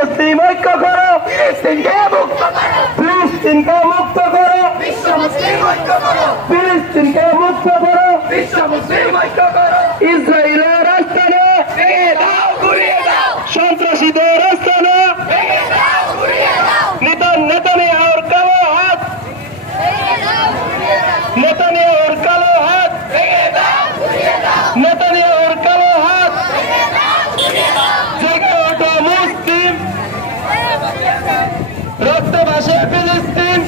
মুসলিম ঐক্য করো, ফিলিস্তিনকে মুক্ত করো, ফিলিস্তিনকে মুক্ত করো, বিশ্ব মুসলিম ঐক্য করো, ফিলিস্তিনকে মুক্ত করো, বিশ্ব মুসলিম ঐক্য করো। ইসরায়েলের রাজধানী ভেঙে দাও, ঘুরিয়ে দাও, সন্ত্রাসীদের রাজধানী ভেঙে দাও, ঘুরিয়ে দাও, নেতানিয়াহুর কালো হাত, নেতানিয়াহুর কালো হাত ভেঙে দাও, ঘুরিয়ে দাও, নেতানিয়াহুর কালো হাত ভেঙে দাও, ঘুরিয়ে দাও। জেগে ওঠো মুসলিম, রক্তে ভাসে ফিলিস্তিন।